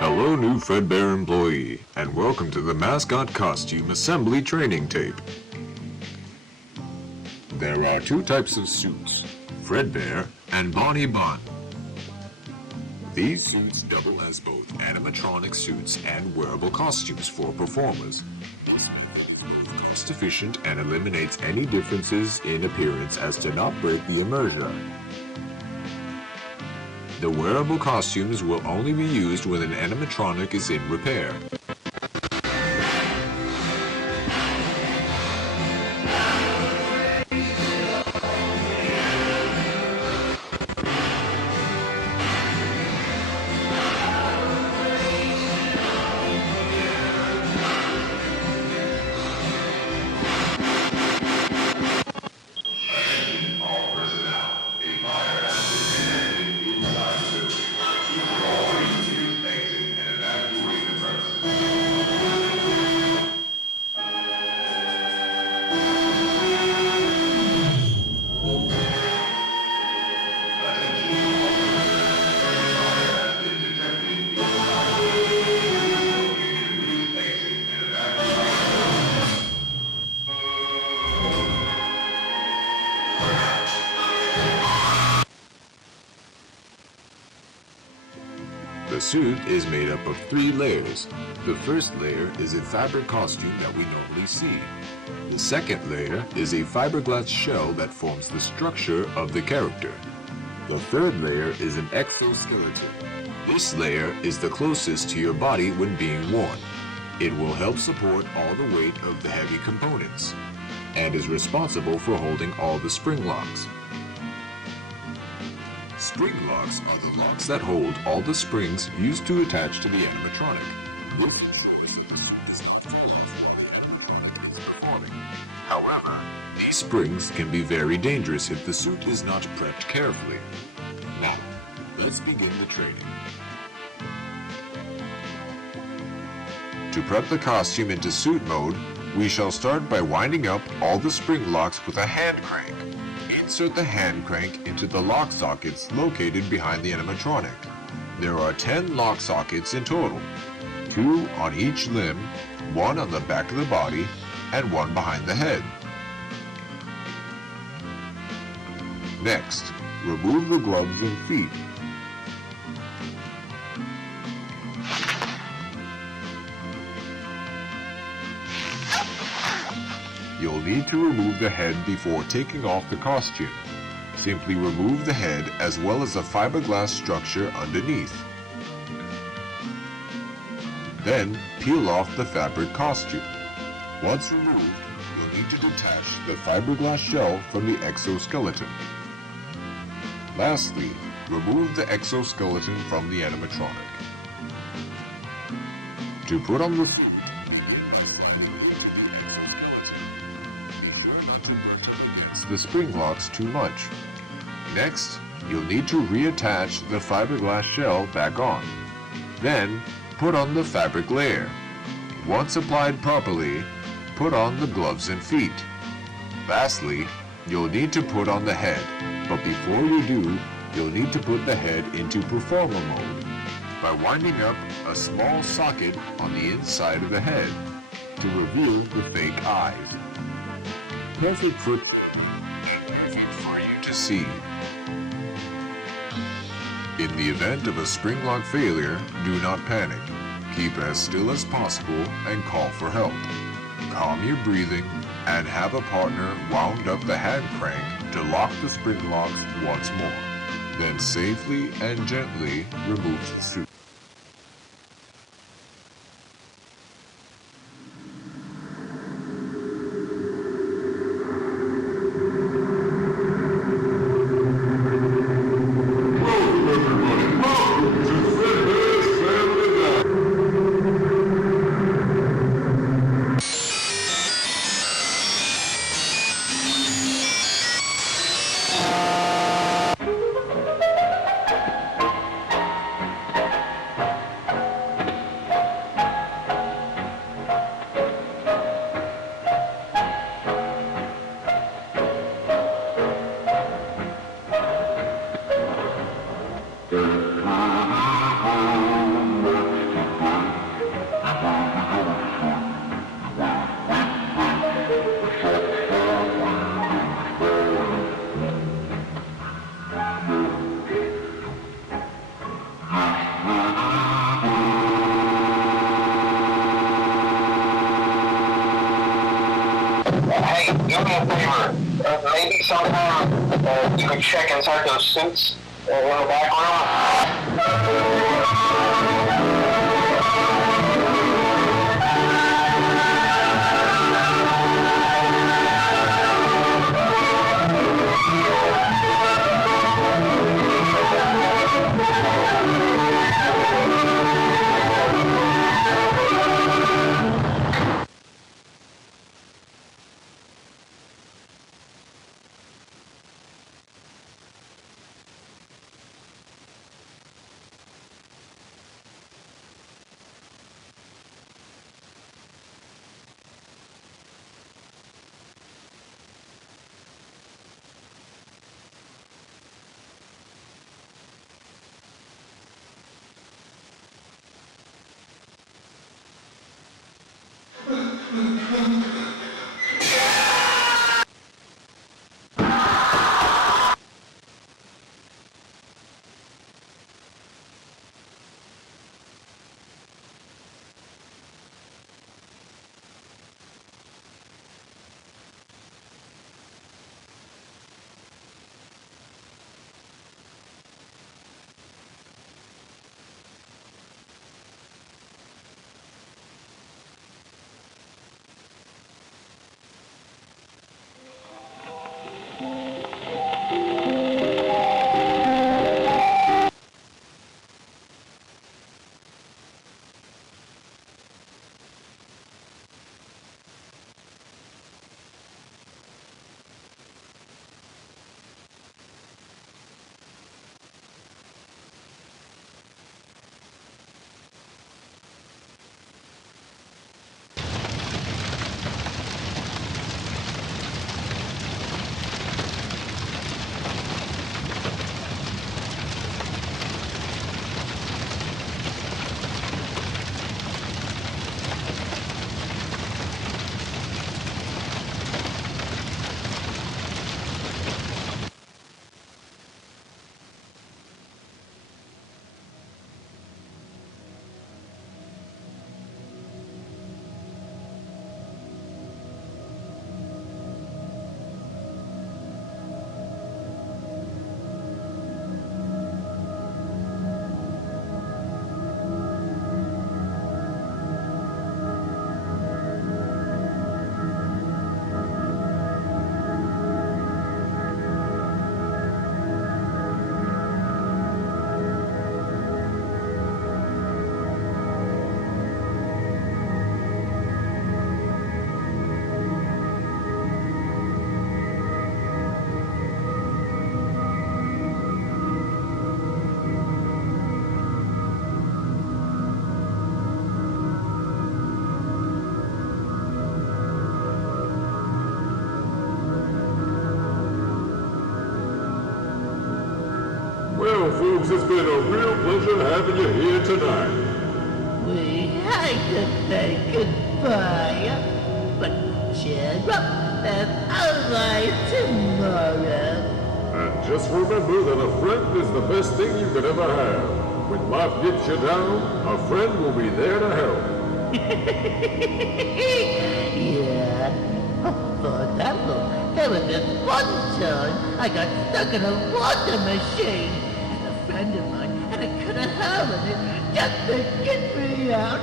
Hello, new Fredbear employee, and welcome to the mascot costume assembly training tape. There are two types of suits, Fredbear and Bonnie Bun. These suits double as both animatronic suits and wearable costumes for performers. This method is both cost efficient and eliminates any differences in appearance as to not break the immersion. The wearable costumes will only be used when an animatronic is in repair. The suit is made up of 3 layers. The first layer is a fabric costume that we normally see. The second layer is a fiberglass shell that forms the structure of the character. The third layer is an exoskeleton. This layer is the closest to your body when being worn. It will help support all the weight of the heavy components and is responsible for holding all the spring locks. Spring locks are the locks that hold all the springs used to attach to the animatronic. However, these springs can be very dangerous if the suit is not prepped carefully. Now, let's begin the training. To prep the costume into suit mode, we shall start by winding up all the spring locks with a hand crank. Insert the hand crank into the lock sockets located behind the animatronic. There are 10 lock sockets in total, 2 on each limb, 1 on the back of the body, and 1 behind the head. Next, remove the gloves and feet. You'll need to remove the head before taking off the costume. Simply remove the head as well as the fiberglass structure underneath. Then peel off the fabric costume. Once removed, you'll need to detach the fiberglass shell from the exoskeleton. Lastly, remove the exoskeleton from the animatronic. To put on the suit, the spring locks too much. Next, you'll need to reattach the fiberglass shell back on. Then, put on the fabric layer. Once applied properly, put on the gloves and feet. Lastly, you'll need to put on the head, but before you do, you'll need to put the head into performer mode by winding up a small socket on the inside of the head to reveal the fake eyes. Perfect for you to see. In the event of a spring lock failure, do not panic. Keep as still as possible and call for help. Calm your breathing and have a partner wound up the hand crank to lock the spring locks once more. Then safely and gently remove the suit. a favor. Maybe sometime you could check inside those suits in the background. Well, folks, it's been a real pleasure having you here tonight. We hate to say goodbye, but cheer up, there's always tomorrow. And just remember that a friend is the best thing you could ever have. When life gets you down, a friend will be there to help. Yeah. For example, there was this one time I got stuck in a water machine. And a friend of mine had a cut of hole in it just to get me out.